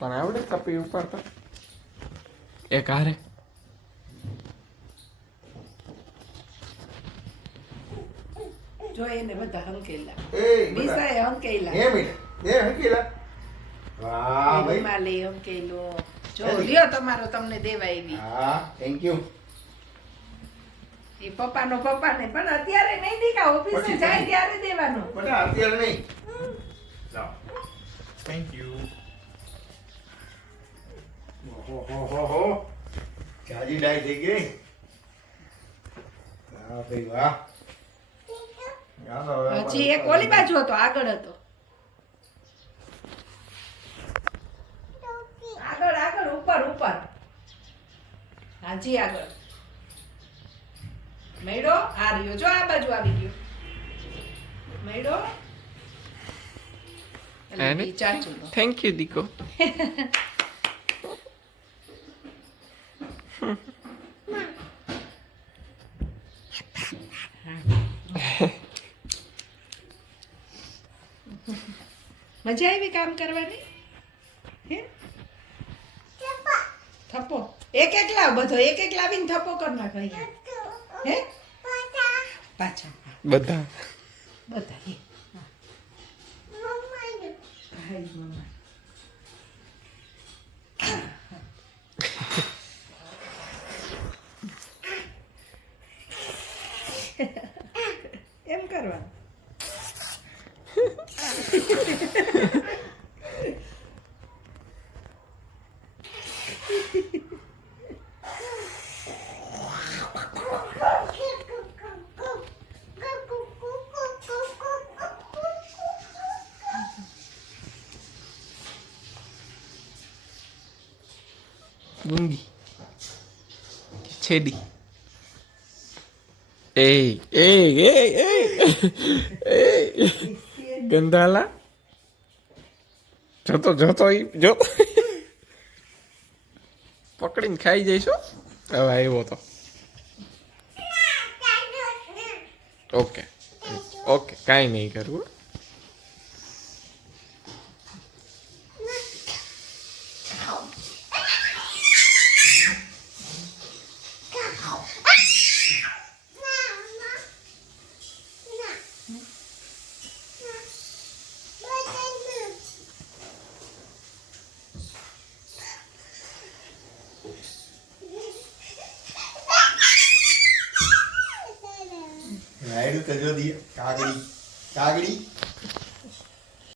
પણ આવડે કપી ઉપાડતા એક હારે જો એને બધા હંકેલા એ વિસાય હંકેલા એ બેટા એ હંકેલા વાહ ભાઈ હિમાલય હંકેલો જો લ્યો તમારો તમને દેવા એવી હા થેન્ક યુ એ પપ્પાનો પપ્પાને પણ અત્યારે નહીં દીકા ઓફિસે પછી, જાય પછી. ત્યારે દેવાનો બેટા અત્યારે નહીં લાવ થેન્ક યુ ઓહો જાજી ડાય થઈ ગઈ હા ભાઈ વાહ હજી એક ઓલી બાજુ હતો આગળ હતો આગળ આગળ ઉપર ઉપર હાજી આગળ મેડો આ રહ્યો જો આ બાજુ આવી ગયો મેડો એને? ચાચુનો થેન્ક યુ દીકો મજા આવી કામ કરવાની હે થપ્પો એક એક લાવ બધો એક એક લાવીને થપ્પો કર નાખ અહીંયા હે પાછા બધા બધા હે હા. હાય મમ્મા એમ કરવાનું ગુંગી છેડી એ એ એ એ ગંધાલા જોતો જોતો ઈ જો પકડીને ખાઈ જઈશું હવે આવ્યો તો ઓકે ઓકે કાંઈ નહીં કરવું રાયડું તો જો દી કાગડી કાગડી